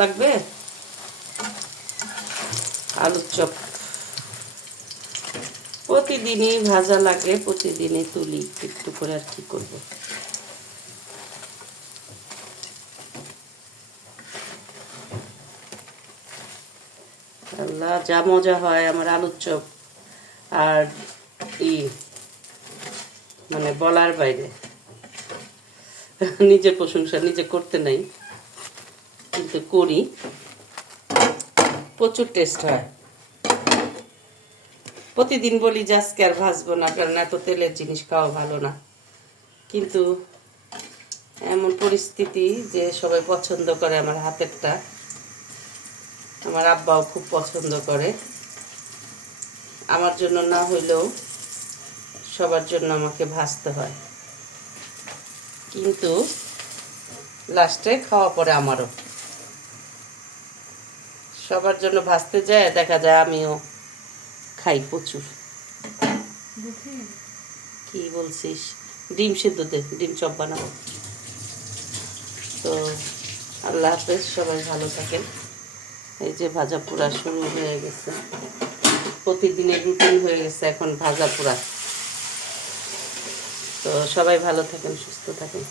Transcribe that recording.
লাগবে আলুর চপ প্রতিদিনই ভাজা লাগে, প্রতিদিনই তুলি একটু করে, আর কি করব। আল্লাহ, যা মজা হয় আমার আলুর চপ, আর মানে বলার বাইরে। নিজের প্রশংসা নিজে করতে নাই, কিন্তু করি, প্রচুর টেস্ট হয়। প্রতিদিন বলি যে আজকে আর ভাজবো না, কারণ এত তেলের জিনিস খাওয়া ভালো না, কিন্তু এমন পরিস্থিতি যে সবাই পছন্দ করে আমার হাতেরটা। আমার আব্বাও খুব পছন্দ করে, আমার জন্য না হইলেও সবার জন্য আমাকে ভাজতে হয়, কিন্তু লাস্টে খাওয়া পরে আমারও। সবার জন্য ভাজতে যায়, দেখা যায় আমিও খাই প্রচুর। কি বলছিস? ডিম সিদ্ধ দে, ডিম চপ বানাবো। তো আল্লাহ হাফেজ, সবাই ভালো থাকেন। এই যে ভাজা পোড়া শুরু হয়ে গেছে, প্রতিদিনের রুটিন হয়ে গেছে এখন ভাজা পোড়া। তো সবাই ভালো থাকেন, সুস্থ থাকেন।